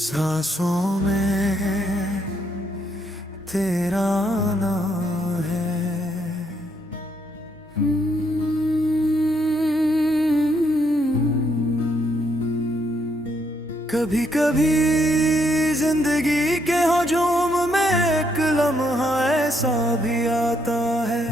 सांसों में तेरा नाम है। कभी कभी जिंदगी के हुजूम में एक लम्हा ऐसा भी आता है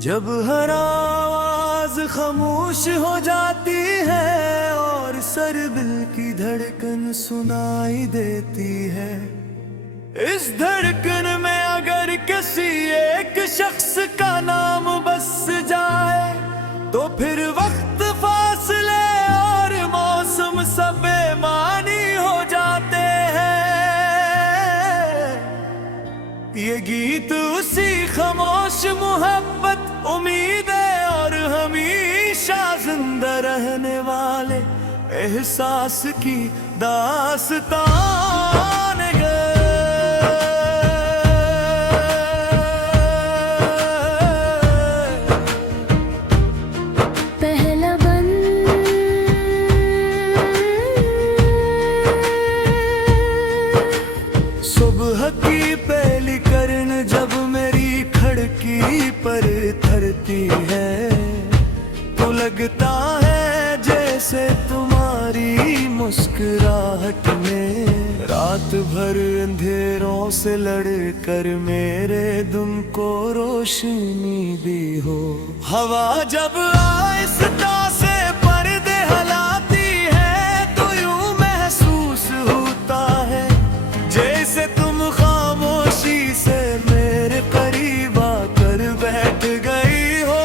जब हर आवाज खामोश हो जाती है और सरबिल की धड़कन सुनाई देती है। इस धड़कन में अगर किसी एक शख्स का नाम बस जाए तो फिर वक्त, फासले और मौसम सब बेमानी हो जाते हैं। ये गीत उसी खामोश मोहब्बत, उम्मीदें और हमेशा जिंदा रहने वाले एहसास की दास्तान है। पहला बंद सुबह की पहली किरण जब मेरी खिड़की पर थरती है तो लगता है जैसे तुम्हारी मुस्कुराहट में रात भर अंधेरों से लड़कर मेरे दिल को रोशनी दी हो। हवा जब आहिस्ता से पर्दे हिलाती है तो यूं महसूस होता है जैसे तुम खामोशी से मेरे करीब आकर बैठ गई हो।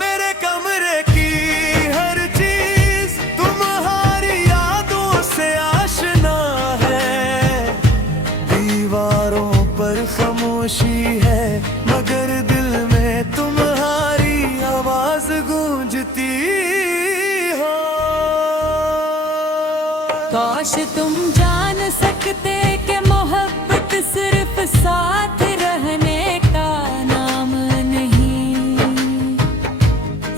मेरे कमरे की हर चीज तुम्हारी यादों से आशना है। दीवारों पर खामोशी है मगर दिल में तुम्हारी आवाज गूंजती हो। काश तुम जान सकते कि मोहब्बत सिर्फ साथ रहने का नाम नहीं।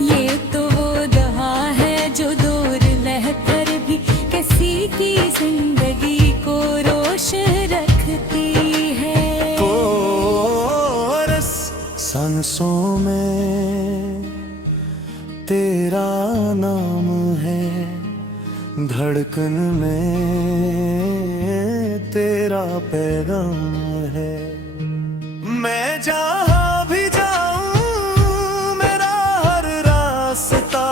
ये तो वो दहा है जो दूर रहकर भी किसी की जिंदगी को रोशन रखती है। कोरस सांसों में तेरा नाम है, धड़कन में तेरा पैगाम है। मैं जहाँ भी जाऊँ मेरा हर रास्ता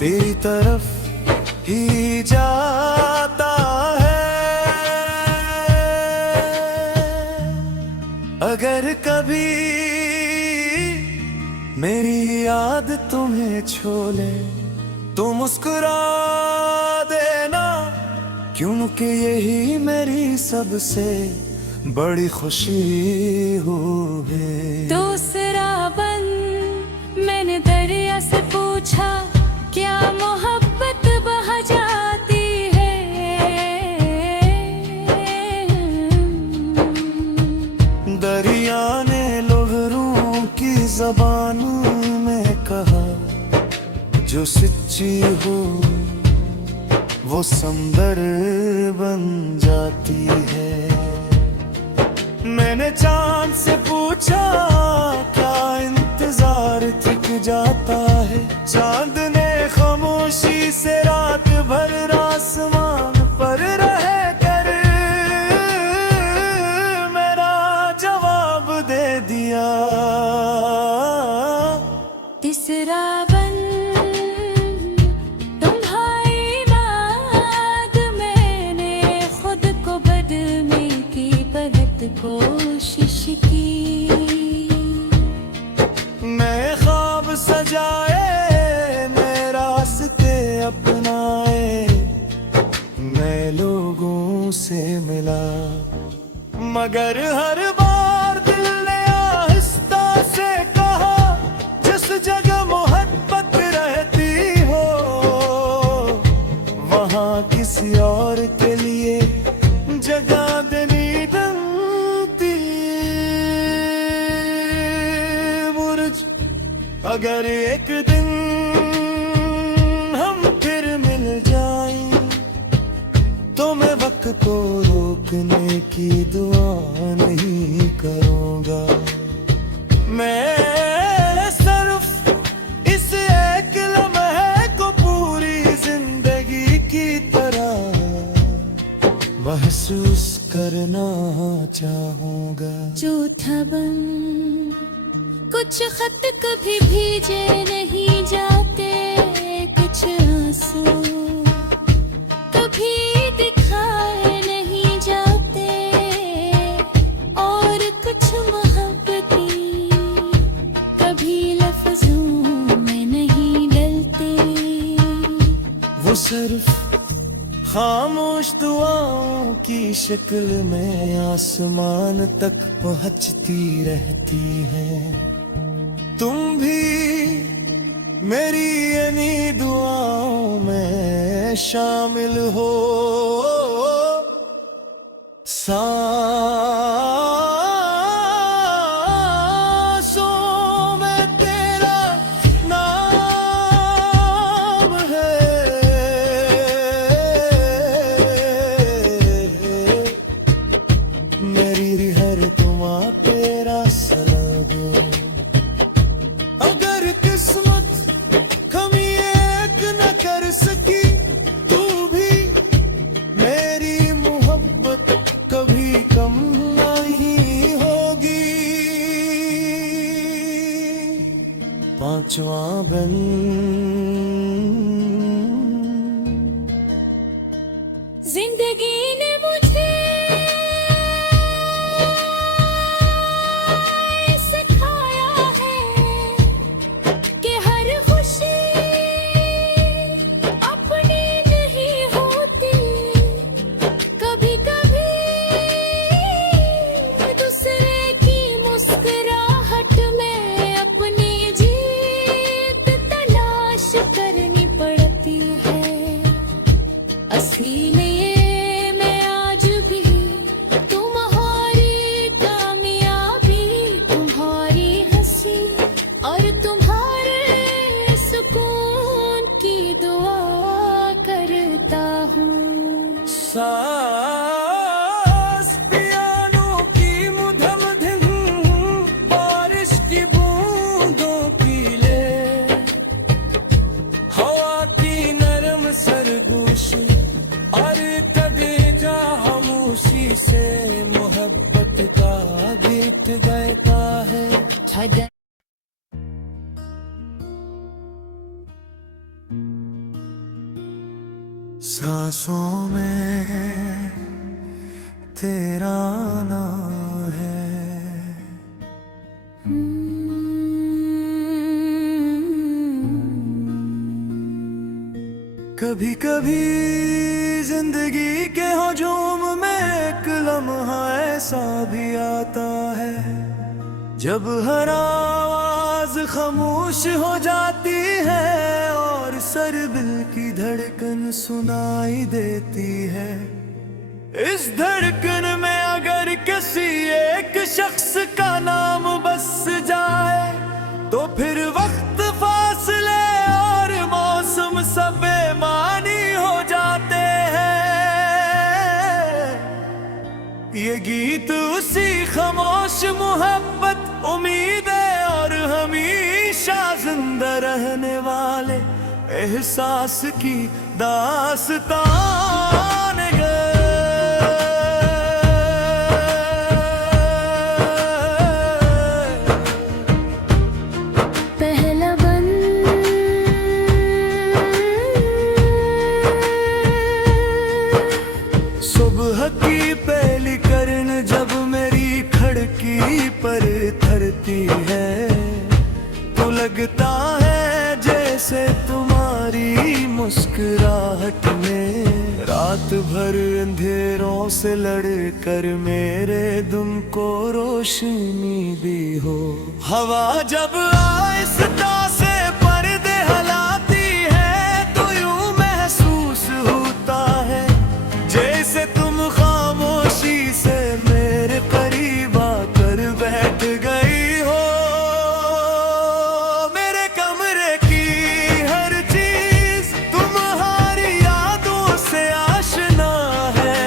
तेरी तरफ ही जाता है। अगर कभी मेरी याद तुम्हें छोले तो मुस्कुरा देना, क्योंकि यही मेरी सबसे बड़ी खुशी हो है। दूसरा बंद मैंने दरिया से पूछा क्या मोहब्बत बह जाती है। दरिया ने लोहरों की जबान में कहा जो सच्ची हो वो समंदर बन जाती है। मैंने चांद से पूछा क्या इंतजार थक जाता है। चांद ने खामोशी से रात भर आसमान पर रह कर मेरा जवाब दे दिया। तीसरा कोशिश की मैं ख्वाब सजाए, मैं रास्ते अपनाए, मैं लोगों से मिला मगर हर बार दिल ने आहिस्ता से कहा जिस जगह मोहब्बत रहती हो वहाँ किसी और के लिए जगह देनी अगर एक दिन हम फिर मिल जाएं रुकने की दुआ नहीं करूँगा। मैं सिर्फ इस एक लम्हे को पूरी जिंदगी की तरह महसूस करना चाहूँगा। चौथा बंद, कुछ खत कभी भीजे नहीं जाते, कुछ आंसू कभी दिखाए नहीं जाते, और कुछ मोहब्बतें कभी लफ्जों में नहीं डलते। वो सिर्फ खामोश दुआओं की शक्ल में आसमान तक पहुंचती रहती है। तुम भी मेरी इन्हीं दुआओं में शामिल हो। सांसों में तेरा नाम है, मेरी हर दुआ तेरा सलाम। अगर किस्मत कमी एक न कर सकी, तू भी मेरी मोहब्बत कभी कम नहीं होगी। पांचवा बंद, जिंदगी ने मुझे सिखाया है कि हर खुशी अपनी नहीं होती। कभी कभी दूसरे की मुस्कुराहट में अपनी जीत तलाश करनी पड़ती है। इसीलिए मैं आज भी तुम्हारी कामयाबी, तुम्हारी हंसी और तुम्हारे सुकून की दुआ करता हूँ। सांस पियानो की मुधम धिन, बारिश की बूंदों की ले, हवा की नरम सरगोशी और कलेजा खामोशी से मोहब्बत का गीत गाता है। सांसों में तेरा नाम है, कभी कभी जिंदगी के हुजूम में एक लम्हा ऐसा भी आता है, जब हर आवाज खामोश हो जाती है और सरबिल की धड़कन सुनाई देती है। इस धड़कन में अगर किसी एक शख्स का नाम बस जाए, तो फिर वक्त, फासले और मौसम सब बेमानी हो जाते हैं। ये गीत उसी खामोश मोहब्बत, उम्मीदें और हमेशा जिंदा रहने वाले एहसास की दास्तान है। पहला बंद, सुबह की पहली किरण जब मेरी खिड़की पर थरती है, तो लगता है जैसे तुम्हारी मुस्कुराहट में रात भर अंधेरों से लड़कर मेरे दिन को रोशनी दी हो। हवा जब आहिस्ता से पर्दे हिलाती है, तो यूं महसूस होता है जैसे तुम खामोशी से मेरे करीब आकर बैठ गई हो। मेरे कमरे की हर चीज तुम्हारी यादों से आशना है,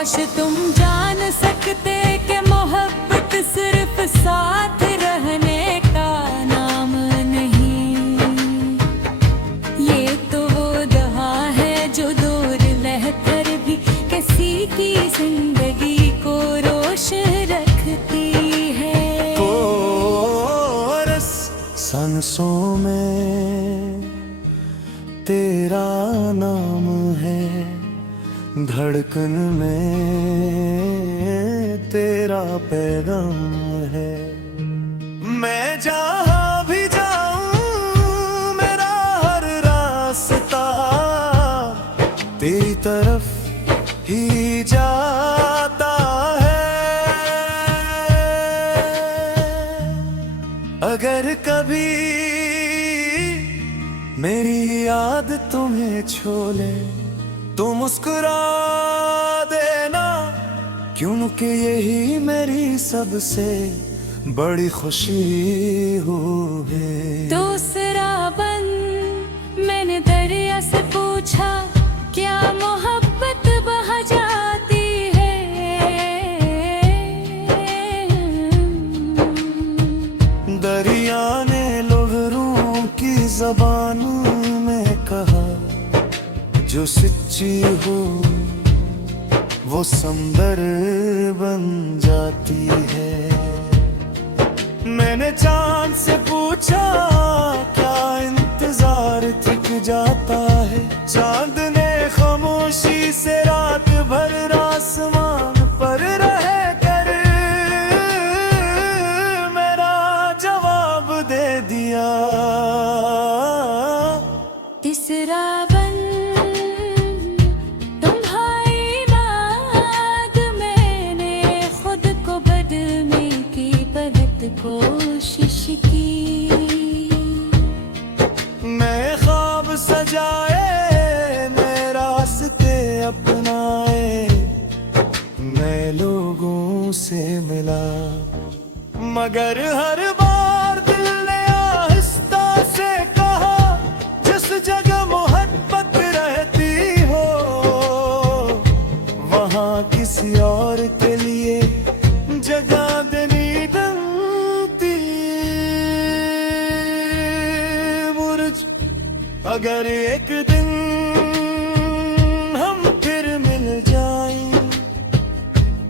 काश तुम जान सकते कि मोहब्बत सिर्फ साथ रहने का नाम नहीं। ये तो वो दवा है जो दूर रहकर भी किसी की जिंदगी को रोशन रखती है। कोरस सांसों में तेरा नाम है, धड़कन में तेरा पैगाम है। मैं जहाँ भी जाऊँ मेरा हर रास्ता तेरी तरफ ही जाता है। अगर कभी मेरी याद तुम्हें छोले तो मुस्कुरा देना, क्योंकि यही मेरी सबसे बड़ी खुशी है। दूसरा बन मैंने दरिया से पूछा, क्या मोहब्बत बहा जाती है? दरिया ने लोहरों की जबान में कहा, जो सच्ची हो वो समंदर बन जाती है। मैंने चांद से पूछा, क्या इंतजार थक जाता है? चांद ने खामोशी से रात भर आसमान पर रह कर मेरा जवाब दे दिया। तीसरा बन तुम्हारी बात मैंने खुद को बदलने की बहुत कोशिश की। मैं ख्वाब सजाए, मैं रास्ते अपनाए, मैं लोगों से मिला, मगर हर बार दिल ने आहिस्ता से कहा, जिस जगह मोहब्बत रहती हो वहाँ किसी और के लिए जगह देनी बनती। बुर्ज अगर एक दिन हम फिर मिल जाएं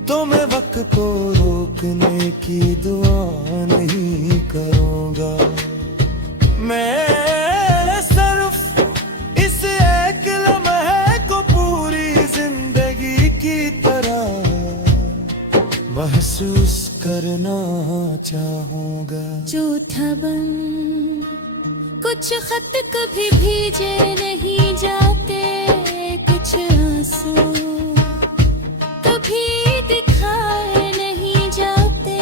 तो मैं वक्त को रोकने की दुआ नहीं करूँगा। मैं सिर्फ इस एक लम्हे को पूरी जिंदगी की तरह महसूस करना चाहूँगा। झूठा बन कुछ खत कभी भीजे नहीं जाते, कुछ आंसू कभी दिखाए नहीं जाते,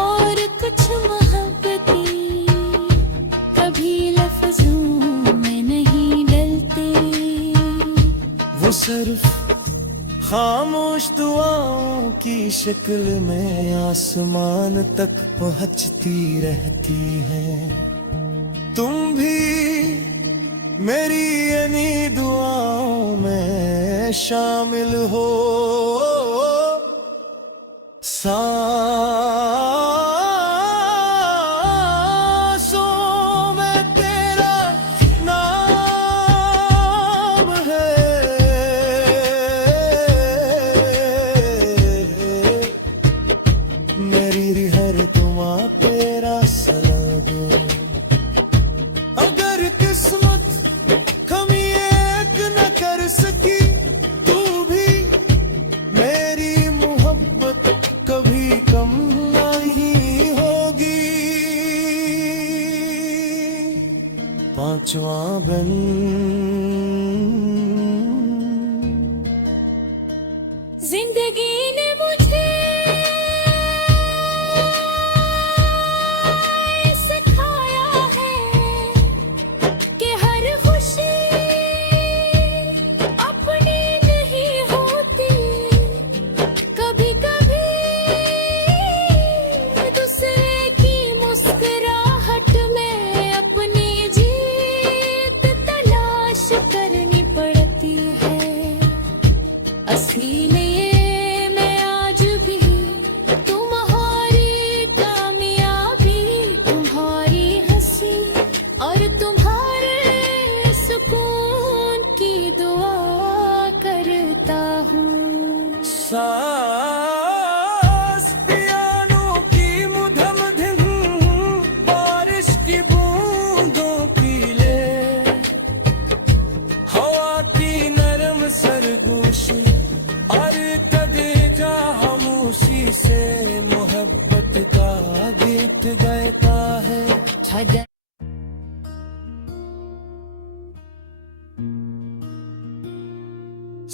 और कुछ मोहब्बतें कभी लफ्जों में नहीं डलते। वो सिर्फ खामोश दुआओं की शक्ल में आसमान तक पहुंचती रहती है। तुम भी मेरी इन्हीं दुआओं में शामिल हो। सांसों में तेरा नाम है, मेरी हर दुआ तेरा सलाम। अगर किस्मत कमी एक न कर सकी, तू भी मेरी मोहब्बत कभी कम नहीं होगी। पांचवा बन जिंदगी ने मुझे सिखाया है कि हर खुशी अपनी नहीं होती। कभी कभी दूसरे की मुस्कुराहट में अपनी जीत तलाश कर बूंदों की ले, हवा की नरम सरगोशी और कदे जा खामोशी से मोहब्बत का गीत गाता है।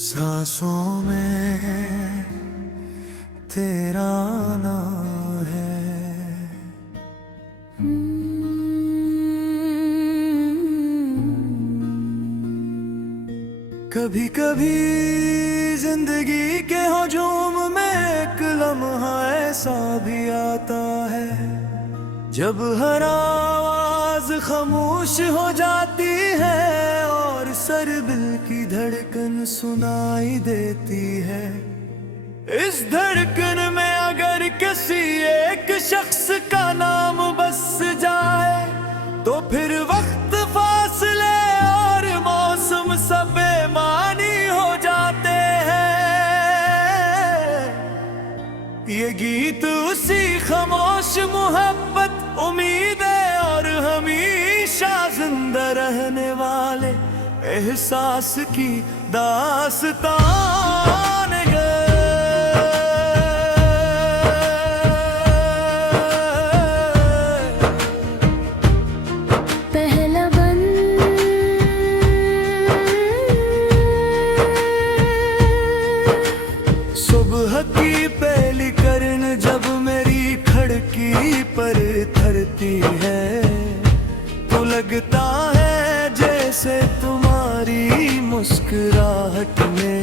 सांसों में तेरा नाम है। कभी कभी जिंदगी के हुजूम में एक लम्हा ऐसा भी आता है, जब हर आवाज खामोश हो जाती है और सरबिल की धड़कन सुनाई देती है। इस धड़कन में अगर किसी एक शख्स का नाम बस जाए तो फिर वक्त, फासले और मौसम सब बेमानी हो जाते हैं। ये गीत उसी खामोश मोहब्बत, उम्मीदें और हमेशा जिंदा रहने वाले एहसास की दास्तान है। पहला बंद सुबह की पहली किरण जब मेरी खिड़की पर थरती है तो लगता है जैसे तुम्हारी मुस्कुराहट में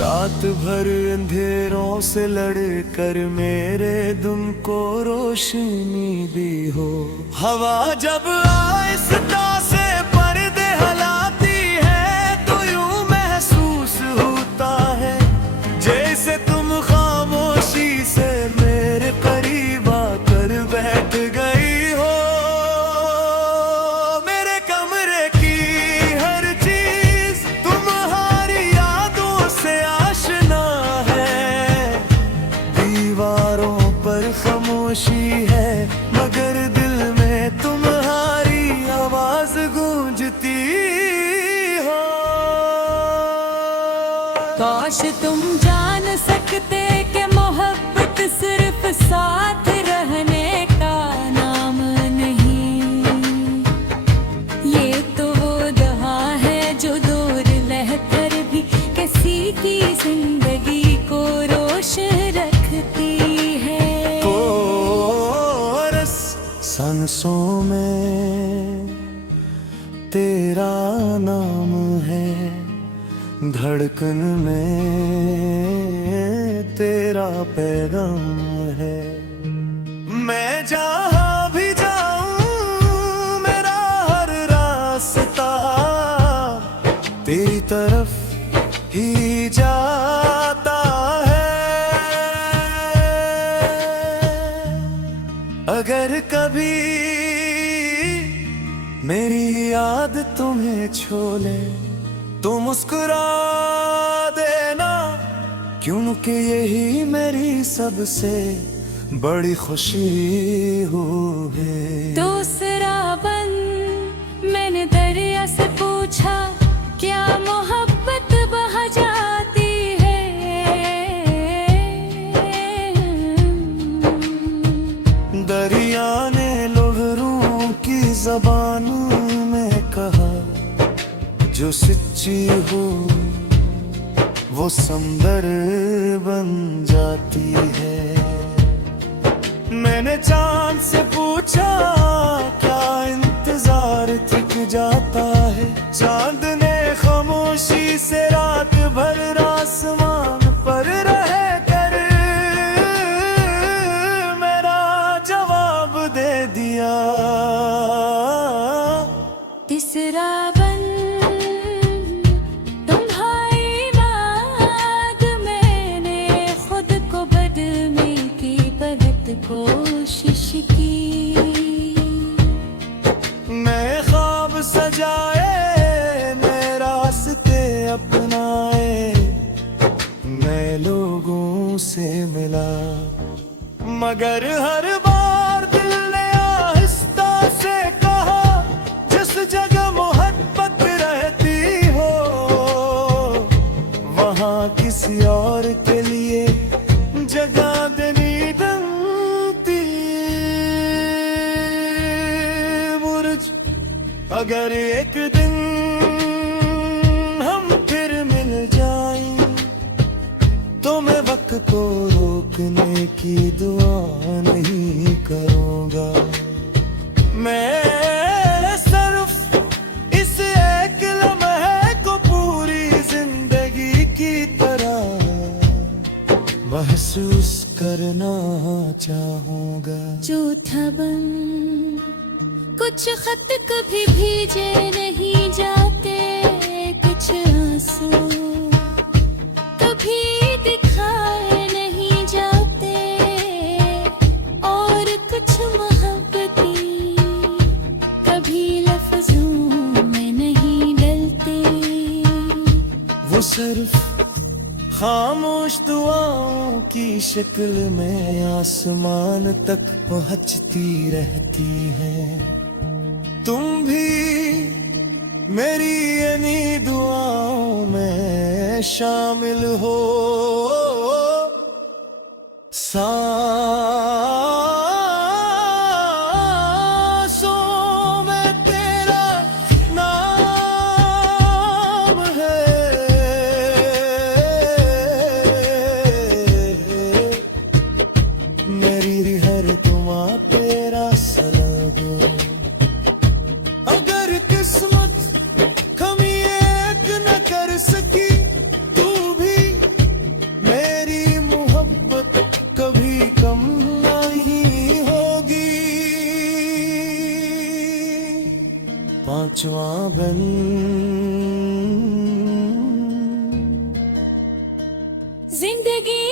रात भर अंधेरों से लड़कर मेरे दिन को रोशनी दी हो। हवा जब आहिस्ता से पर्दे हिलाती है तो यूं महसूस होता है जैसे तुम खामोशी से मेरे करीब आकर बैठ गई हो। मेरे कमरे की हर चीज तुम्हारी यादों से आशना है। दीवारों पर खामोशी है मगर दिल में तुम्हारी आवाज गूंजती हो। काश तुम जान सकते कि मोहब्बत सिर्फ साथ रहने का नाम नहीं, ये तो वो दवा है जो दूर रहकर भी किसी की जिंदगी को रोशन रखती है। कोरस सांसों में तेरा नाम है, धड़कन में तेरा पैगाम है। मैं जहाँ भी जाऊं मेरा हर रास्ता तेरी तरफ ही जाता है। अगर कभी मेरी याद तुम्हें छोले तो मुस्कुरा देना, क्योंकि यही मेरी सबसे बड़ी खुशी है। दूसरा बंद मैंने दरिया से पूछा क्या मोहब्बत बहा जाती है। दरिया ने लोहरों की जबान में कहा जो सच्ची हो वो समंदर बन जाती है। मैंने चांद से पूछा क्या इंतजार थक जाता है, चांद ने खामोशी से रात भर आसमान पर रह कर मेरा जवाब दे दिया। तीसरा कोशिश की मैं ख्वाब सजाए, मैं रास्ते अपनाए, मैं लोगों से मिला मगर हर बार दिल ने आहिस्ता से कहा अगर एक दिन हम फिर मिल जाएं तो मैं वक्त को रोकने की दुआ नहीं करूंगा। मैं सिर्फ इस एक लम्हे को पूरी जिंदगी की तरह महसूस करना चाहूंगा। झूठा बन कुछ खत कभी भीजे नहीं जाते, कुछ आंसू कभी दिखाए नहीं जाते, और कुछ मोहब्बतें कभी लफ्जों में नहीं डलते। वो सिर्फ खामोश दुआओं की शक्ल में आसमान तक पहुंचती रहती है। तुम भी मेरी इन्हीं दुआओं में शामिल हो। सांसों में तेरा नाम है, मेरी हर दुआ तेरा सलाम। अगर किस्मत कमी एक न कर सकी, तू भी मेरी मोहब्बत कभी कम नहीं होगी। पांचवा बन जिंदगी